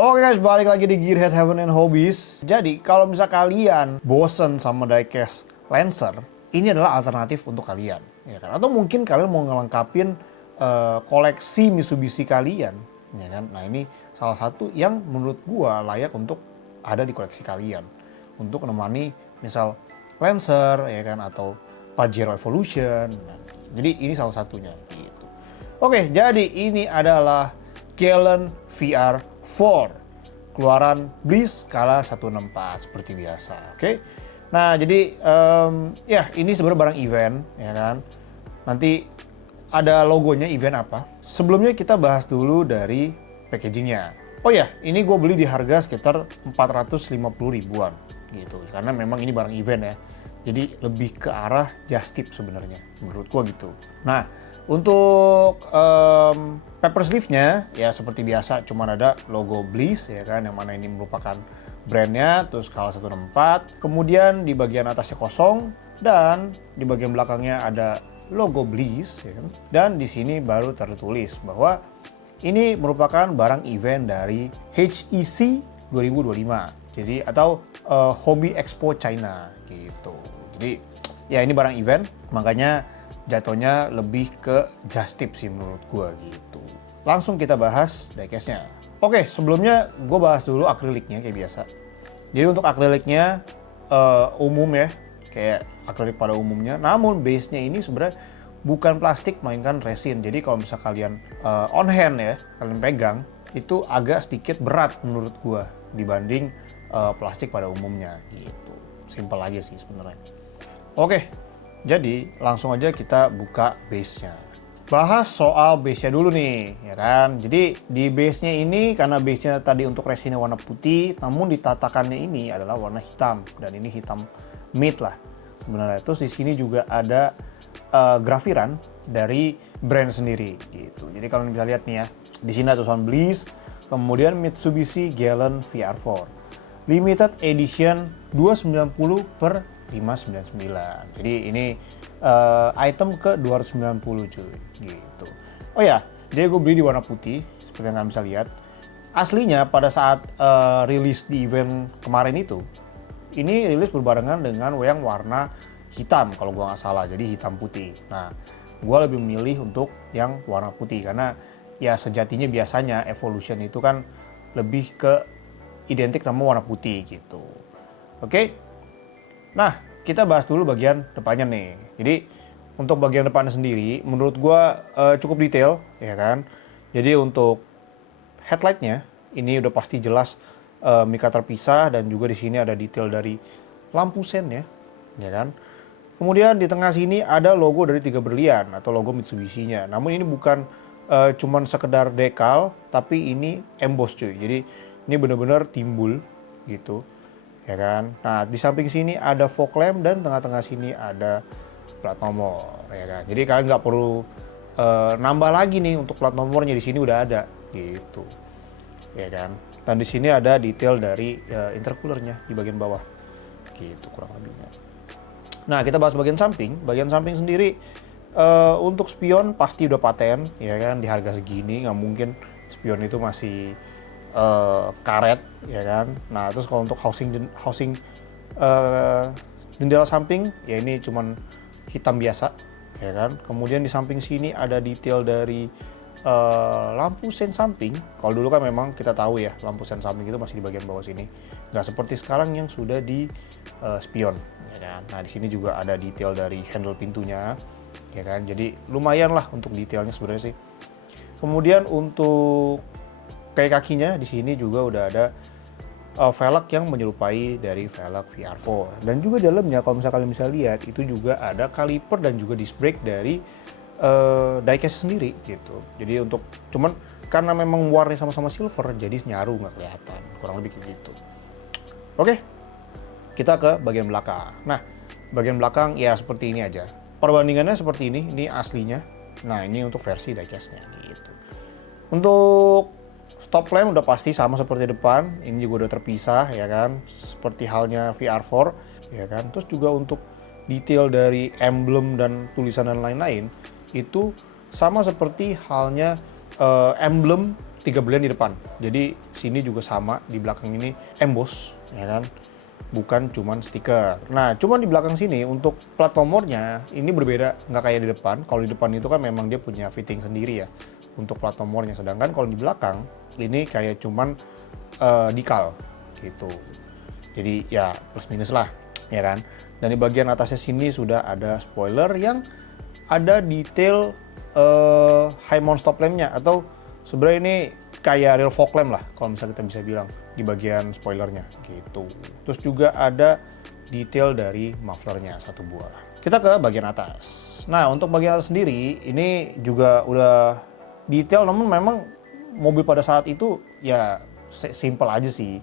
Oke guys, balik lagi di Gearhead Heaven and Hobbies. Jadi, kalau misal kalian bosen sama diecast Lancer, ini adalah alternatif untuk kalian, ya kan? Atau mungkin kalian mau ngelengkapin koleksi Mitsubishi kalian, ya kan? Nah, ini salah satu yang menurut gua layak untuk ada di koleksi kalian. Untuk menemani misal Lancer, ya kan? Atau Pajero Evolution. Nah, jadi ini salah satunya gitu. Oke, jadi ini adalah Galen VR4 keluaran Bliss Kala 164 seperti biasa. Oke. Nah, jadi ya ini sebenarnya barang event, ya kan. Nanti ada logonya event apa. Sebelumnya kita bahas dulu dari packagingnya. Oh ya, ini gue beli di harga sekitar 450 ribuan gitu. Karena memang ini barang event ya. Jadi lebih ke arah just tip sebenarnya menurut gue gitu. Nah, untuk paper sleeve-nya ya seperti biasa cuman ada logo Bliss, ya kan, yang mana ini merupakan brandnya, terus Kala 164. Kemudian di bagian atasnya kosong dan di bagian belakangnya ada logo Bliss, ya kan. Dan di sini baru tertulis bahwa ini merupakan barang event dari HEC 2025. Jadi atau Hobby Expo China gitu. Jadi ya ini barang event, makanya jatuhnya lebih ke just tip sih menurut gue gitu. Langsung kita bahas diecast-nya. Oke, sebelumnya gue bahas dulu akriliknya kayak biasa. Jadi untuk akriliknya umum ya, kayak akrilik pada umumnya. Namun base-nya ini sebenarnya bukan plastik melainkan resin. Jadi kalau misal kalian on hand ya, kalian pegang, itu agak sedikit berat menurut gue dibanding plastik pada umumnya gitu. Simpel aja sih sebenarnya. Oke, jadi langsung aja kita buka base-nya. Bahas soal base-nya dulu nih, ya kan. Jadi di base-nya ini karena base-nya tadi untuk resinnya warna putih, namun ditatakannya ini adalah warna hitam dan ini hitam mid lah sebenarnya. Terus di sini juga ada grafiran dari brand sendiri gitu. Jadi kalian bisa lihat nih ya, di sini ada tulisan Bliss, kemudian Mitsubishi Galen VR4 limited edition 290 per 599. Jadi ini item ke 290 cuy gitu. Oh ya, jadi gue beli di warna putih seperti yang kalian bisa lihat. Aslinya pada saat rilis di event kemarin itu, ini rilis berbarengan dengan yang warna hitam kalau gue nggak salah, jadi hitam putih. Nah, gue lebih memilih untuk yang warna putih karena ya sejatinya biasanya Evolution itu kan lebih ke identik sama warna putih gitu. Oke. Nah, kita bahas dulu bagian depannya nih. Jadi untuk bagian depannya sendiri, menurut gua cukup detail, ya kan. Jadi untuk headlightnya ini udah pasti jelas mika terpisah dan juga di sini ada detail dari lampu sen ya kan. Kemudian di tengah sini ada logo dari 3 berlian atau logo Mitsubishi-nya. Namun ini bukan cuman sekedar dekal, tapi ini emboss cuy. Jadi ini benar-benar timbul gitu. Ya kan. Nah, di samping sini ada fog lamp dan tengah-tengah sini ada plat nomor, ya kan. Jadi kalian nggak perlu nambah lagi nih untuk plat nomornya, di sini udah ada gitu. Ya kan. Dan di sini ada detail dari intercoolernya di bagian bawah. Gitu kurang lebihnya. Nah, kita bahas bagian samping. Bagian samping sendiri untuk spion pasti udah paten, ya kan, di harga segini nggak mungkin spion itu masih karet, ya kan. Nah, terus kalau untuk housing jendela samping ya ini cuman hitam biasa, ya kan. Kemudian di samping sini ada detail dari lampu sen samping. Kalau dulu kan memang kita tahu ya, lampu sen samping itu masih di bagian bawah sini, nggak seperti sekarang yang sudah di spion, ya kan. Nah, di sini juga ada detail dari handle pintunya, ya kan. Jadi lumayan lah untuk detailnya sebenarnya sih. Kemudian untuk kayak kakinya di sini juga udah ada velg yang menyerupai dari velg VR4. Dan juga dalamnya kalau misalnya kalian bisa lihat itu juga ada kaliper dan juga disc brake dari diecast sendiri gitu. Jadi untuk cuman karena memang warnanya sama-sama silver jadi nyaru nggak kelihatan, kurang lebih kayak gitu. Oke, kita ke bagian belakang. Nah, bagian belakang ya seperti ini aja. Perbandingannya seperti ini aslinya. Nah, ini untuk versi diecastnya gitu. Untuk stop lamp udah pasti sama seperti depan, ini juga udah terpisah, ya kan, seperti halnya VR4, ya kan. Terus juga untuk detail dari emblem dan tulisan dan lain-lain itu sama seperti halnya emblem 3 berlian di depan. Jadi sini juga sama, di belakang ini emboss, ya kan? Bukan cuman stiker. Nah, cuman di belakang sini untuk plat nomornya ini berbeda, nggak kayak di depan. Kalau di depan itu kan memang dia punya fitting sendiri ya untuk plat nomornya. Sedangkan kalau di belakang ini kayak cuman dikal gitu. Jadi ya plus minus lah, ya kan. Dan di bagian atasnya sini sudah ada spoiler yang ada detail high mount stop lampnya, atau sebenarnya ini kayak real fog lamp lah kalau misalnya kita bisa bilang di bagian spoilernya gitu. Terus juga ada detail dari mufflernya satu buah. Kita ke bagian atas. Nah, untuk bagian atas sendiri ini juga udah detail, namun memang mobil pada saat itu ya simple aja sih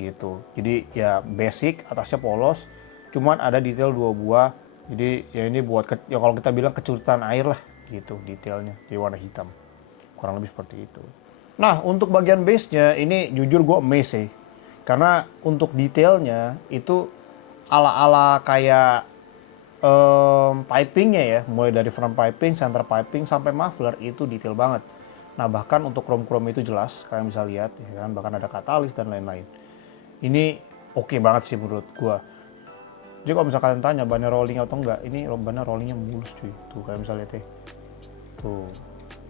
gitu. Jadi ya basic, atasnya polos, cuman ada detail 2 buah. Jadi ya ini buat ya kalau kita bilang kecutan air lah gitu detailnya di warna hitam. Kurang lebih seperti itu. Nah, untuk bagian base-nya ini jujur gue amazed sih. Karena untuk detailnya itu ala-ala kayak pipingnya ya, mulai dari front piping, center piping, sampai muffler itu detail banget. Nah, bahkan untuk chrome-chrome itu jelas, kalian bisa lihat ya kan, bahkan ada katalis dan lain-lain. Ini oke banget sih menurut gue. Jadi kalau misalnya kalian tanya bannya rolling atau enggak, ini bannya rollingnya mulus cuy. Tuh kalian bisa lihat ya. Tuh,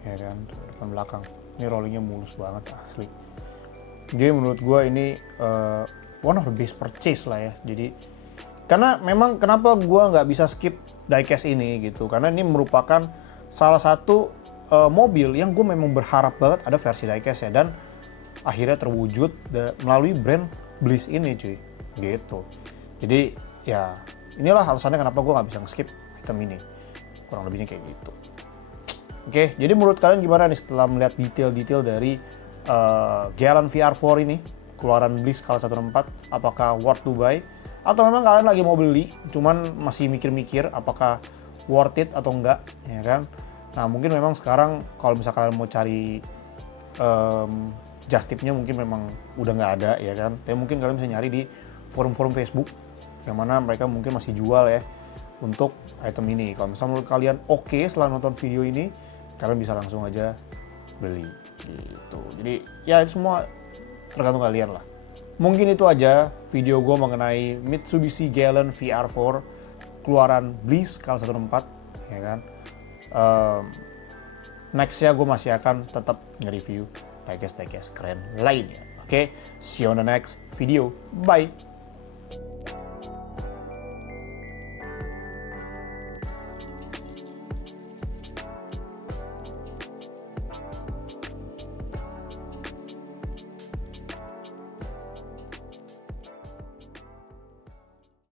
ya kan, tuh, depan belakang. Ini rollingnya mulus banget asli. Jadi menurut gue ini one of the best purchase lah ya. Jadi karena memang kenapa gue nggak bisa skip diecast ini gitu. Karena ini merupakan salah satu mobil yang gue memang berharap banget ada versi diecast ya. Dan akhirnya terwujud melalui brand Bliss ini cuy. Gitu. Jadi ya inilah alasannya kenapa gue nggak bisa skip item ini. Kurang lebihnya kayak gitu. Oke, jadi menurut kalian gimana nih setelah melihat detail-detail dari Galant VR4 ini, keluaran Bliss K164, apakah worth to buy? Atau memang kalian lagi mau beli, cuman masih mikir-mikir apakah worth it atau enggak, ya kan? Nah, mungkin memang sekarang kalau misalnya kalian mau cari just tip-nya mungkin memang udah nggak ada, ya kan? Tapi mungkin kalian bisa nyari di forum-forum Facebook, yang mana mereka mungkin masih jual ya, untuk item ini. Kalau misalnya menurut kalian oke setelah nonton video ini, kalian bisa langsung aja beli gitu. Jadi ya itu semua tergantung kalian lah. Mungkin itu aja video gue mengenai Mitsubishi Galant VR4 keluaran Bliss K164, ya kan. Nextnya gue masih akan tetap nge-review diecast keren lainnya. Oke, see you on the next video. Bye.